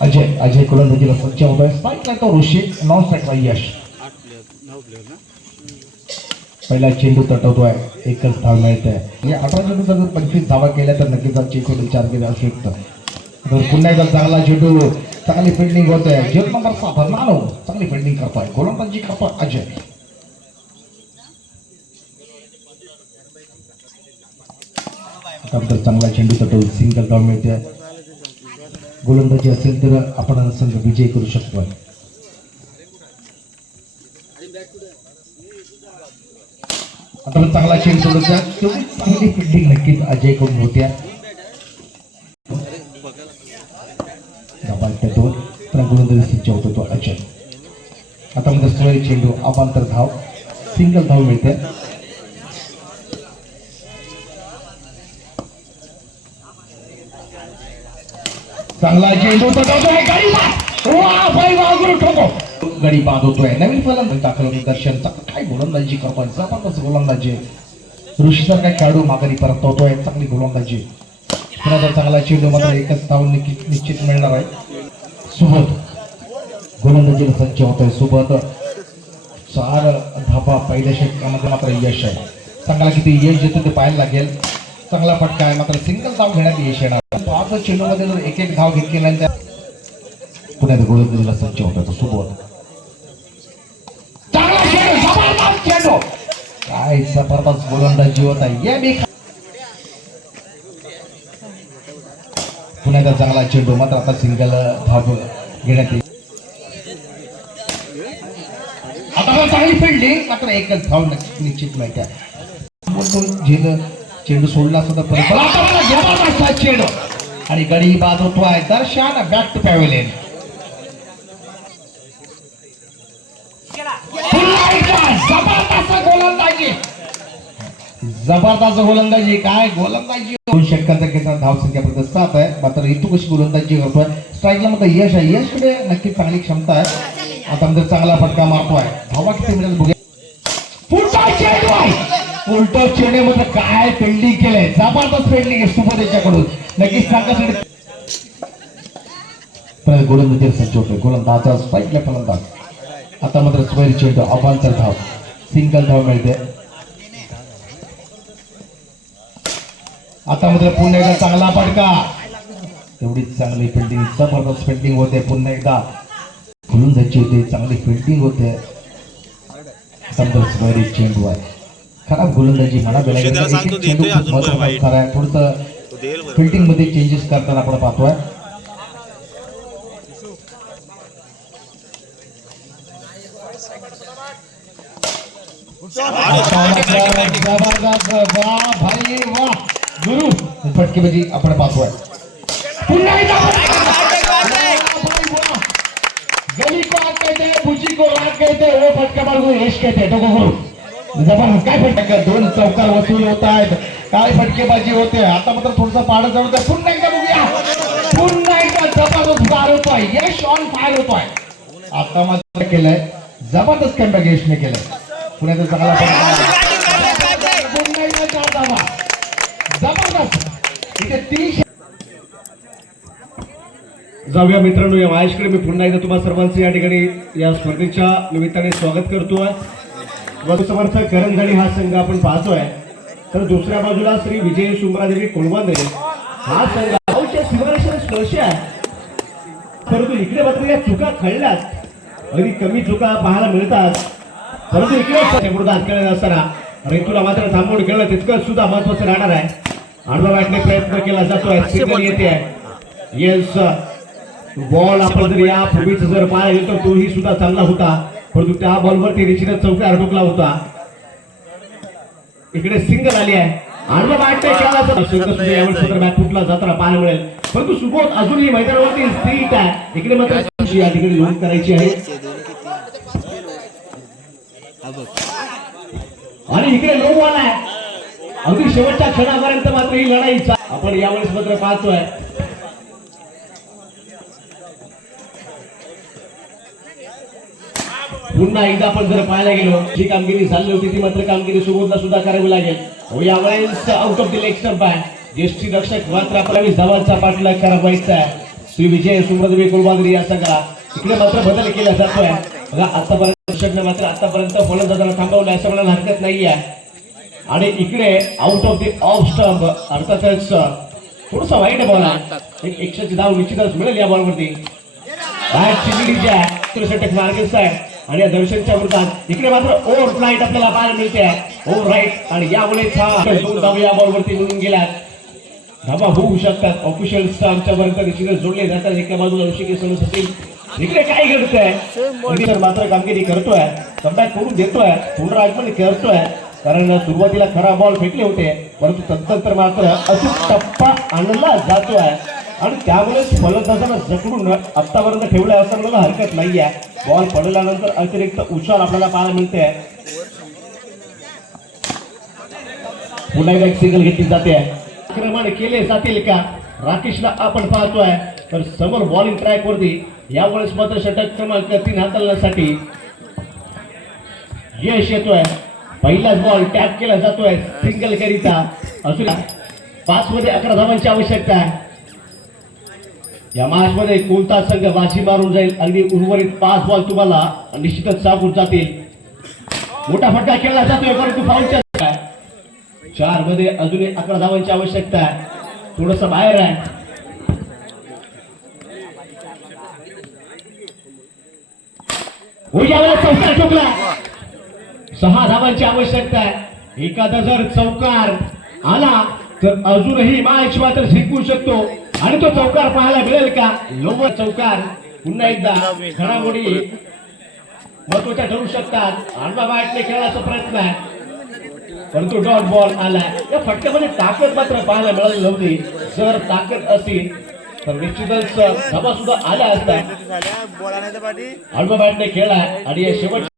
अजय गोलंदाजीला सज्ज होतोय. स्ट्राईकला तो ऋषी, नॉन स्ट्राईकला यश. पहिला चेंडू तटवतोय, एकच धाव मिळते. म्हणजे 18 चेंडू जर 25 धावा केल्या तर नक्कीच चेंडू 4 गेले असू शकतं. तर पुन्हा एकदा चांगला चेंडू, चांगली फिल्डिंग होते. जेट नंबर 7 नानो चांगली फिल्डिंग करतोय, गोलंदाजी करतोय अजय. चांगला चेंडू तटवून सिंगल धाव मिळते. गोलंदाजी असेल तर आपण संघ विजय करू शकतो. आता चांगला चेंडू चांगली फिल्डिंग नक्कीच अजय कडून होत्या. गोलंदाजी सिंच होतो तो अजय. आता मध्ये सोळी चेंडू, अवांतर धाव, सिंगल धाव मिळते. चांगला चेंडू तटवतोय, गडी बाद होतोय. नवीन फलंदाज दाखल दर्शन काय गोलंदाजी करतोय, जबरदस्त गोलंदाजी. ऋषीसारखा खेळाडू माघारी परतवतोय, चांगली गोलंदाजी. चांगला चेंडू, मात्र एकच धाव निश्चित मिळणार आहे. सुबोध गोलंदाजीला सज्ज होतोय. सुबोध 4 धावा पहिल्या षटकामध्ये मात्र यश आहे. चांगला किती यश देतो ते पाहायला लागेल. चांगला फटका आहे, मात्र सिंगल धाव घेण्यात यश येणार. 5 चेंडू मध्ये जर एक धाव घेतल्यानंतर पुण्यात गोलंदाजीला सज्ज होता सुबोध. चेंडू काय जबरदस्त गोलंदाजी होता. पुण्याचा चांगला चेंडू, मात्र आता सिंगल धाव घेण्यात येईल. आता चांगली फिल्डिंग, मात्र एकच धाव निश्चित मिळते. चेंडू सोडला सुद्धा परत चेंडू आणि गडी बाद होतोय. दर्शन बॅक टू पॅव्हेलियन. जबरदस्त गोलंदाजी, काय गोलंदाजी. 2 षटकांचा घेतला, धाव संख्या फक्त 7 आहे. मात्र इथू कशी गोलंदाजी करतोय. स्ट्राईकला मध्ये यश आहे, यशकडे नक्की चांगली क्षमता आहे. आता मध्ये चांगला फटका मारतोय. धावा किती मिळेल बघूया. उलटो चेंडूमध्ये काय फिल्डिंग केलंय, जबरदस्त फिल्डिंग आहे सुबोध याच्याकडून. नक्कीच सांगा गोलंदाजी सज्ज होतोय. गोलंदाज स्ट्राईकला फलंदाज. आता मात्र स्वैर चेंडू, अवांतर धाव, सिंगल धाव मिळते. आता मात्र पुन्हा एकदा चांगला फटका, तेवढीच चांगली फिल्डिंग, जबरदस्त फिल्डिंग होते. पुन्हा एकदा गोलंदाजी होते, चांगली फिल्डिंग होते. स्वैर चेंडू आहे. खराब गोलंदाजी म्हणा, थोडस फिल्डिंग मध्ये चेंजेस करताना आपण पाहतोय. गुरु फटकेबाजी आपण पाहतोय. गली को आग कहते हैं, बुची को राग कहते हैं, वो फटका मार को यश कहते हैं. तो गुरु जबरदस्त काय फटका, 2 चौकार वसूल होत आहेत, काय फटकेबाजी होते. आता मात्र थोडसा पाड जवळ. पुन्हा एकदा बघूया, पुन्हा एकदा जबरदस्त फायर होतोय. यश ऑन फायर होतोय. आता मात्र केलंय जबरदस्त कमबॅक यशने केलंय. पुण्याचा चांगला पुन्हा एकदा 4 धावा, जबरदस्त. इथे 30. जाऊया मित्रांनो, या मॅचकडे मी पुन्हा एकदा तुम्हा सर्वांचं या ठिकाणी या स्पर्धेच्या निमित्ताने स्वागत करतोय. वसुसमर्थ करंजणी हा संघ आपण पाहतोय. तर दुसऱ्या बाजूला श्री विजय सुमरादेवी कोळवंदे हा संघ गावच्या सीमारेषेला स्पर्श आहे. परंतु इकडे मात्र या चुका घडल्यात, अगदी कमी चुका पाहायला मिळतात. परंतु इकडे मुर्दात खेळत असताना ऋतूला मात्र थांबवून खेळणं तितकं सुद्धा महत्वाचं राहणार आहे. आडवा वाटणे प्रयत्न केला जातोय, सिग्नल येते आहे. येस, बॉल आपण जर या पूर्वीचा जर पाहायला गेलो तर तोही सुद्धा चांगला होता, परंतु त्या बॉलवरती निश्चितच चौका अडकला होता. इकडे सिंगल आली आहे. आडवा वाटणे खेळला सुद्धा यावेळेस मात्र मॅच फुटला जाताना पाहायला मिळेल. परंतु सुबोध अजूनही मैदानावरती स्थित आहे. इकडे मात्र या ठिकाणी नोंद करायची आहे. आणि इकडे नो बॉल आहे. अगदी शेवटच्या क्षणापर्यंत मात्र ही लढाई आपण यावेळेस मात्र पाहतोय. पुन्हा एकदा आपण जर पाहायला गेलो, जी कामगिरी झाली होती ती मात्र कामगिरी सुबोधला सुद्धा करावी लागेल. यावेळेस out of the leg stump आहे. ज्येष्ठी रक्षक मात्र आपल्याला जवळचा पाठलाग करावायचा आहे. श्री विजय सुमृद्वी कुलबागरी या संघाला इकडे मात्र बदल केला जातोय बघा. आतापर्यंत दर्शकने मात्र आतापर्यंत फलंदाजाला थांबवलं असं म्हणायला हरकत नाहीये. आणि इकडे out of the off stump अर्थातच थोडासा वाईट बॉल आहे. एक 100ची धाव निश्चितच मिळेल या बॉलवरती. षटक मार्गस्थ आहे आणि या दर्शनच्या विरोधात इकडे मात्र ओव्हर फ्लाईट आपल्याला पाहायला मिळते. ओव्हर राईट आणि यामुळेच हा 2 धावा या बॉलवरती मिळून गेल्यात. धावा होऊ शकतात. ऑफिशियल स्टाफच्या पर्यंत निश्चितच जोडले जातात. एका बाजूला ऋषिकेश सलूस असतील. इकडे काय घडतंय मात्र कामगिरी करतोय. कमबॅक करून देतोय. पुनरागमन करतोय. कारण सुरुवातीला खरा बॉल फेकले होते परंतु तदनंतर मात्र अचूक टप्पा आणला जातोय आणि त्यामुळेच फलंदाजांना जखडून आतापर्यंत ठेवलं असं मला हरकत नाहीये. बॉल पडल्यानंतर अतिरिक्त उछाल आपल्याला पाहायला मिळते. पुन्हा एक सिंगल घेतली जाते. आक्रमण केले जातील का राकेशला आपण पाहतोय तर समोर बॉलिंग ट्रॅक वरती यावेळेस मात्र षटक क्रमांक 3 हाताळण्यासाठी यश येतोय. पहिलाच बॉल टॅप केला जातोय सिंगल करिता. अजून 5 मध्ये 11 धावांची आवश्यकता आहे. या मॅच मध्ये कोणता संघ बाजी मारून जाईल अगदी उर्वरित 5 बॉल तुम्हाला निश्चितच सापडून जातील. मोठा फटका खेळला जातोय परंतु फाऊलच्या 4 मध्ये अजूनही 11 धावांची आवश्यकता आहे. थोडस बाहेर आहे. यावेळेला चौकार ठोकला. 6 धावांची आवश्यकता आहे. एखादा जर चौकार आला तर अजूनही मॅच मात्र जिंकू शकतो आणि तो चौकार पाहायला मिळेल का. लोवर चौकार पुन्हा एकदा घडामोडी महत्वाच्या ठरू शकतात. आडवा बॅटने खेळण्याचा प्रयत्न आहे परंतु डॉट बॉल आला. या फटक्यामध्ये ताकद मात्र पाहायला मिळाली नव्हती. जर ताकद असती तर निश्चितच धावा सुद्धा आल्या असत्या. आडवा बॅटने खेळला आणि शेवट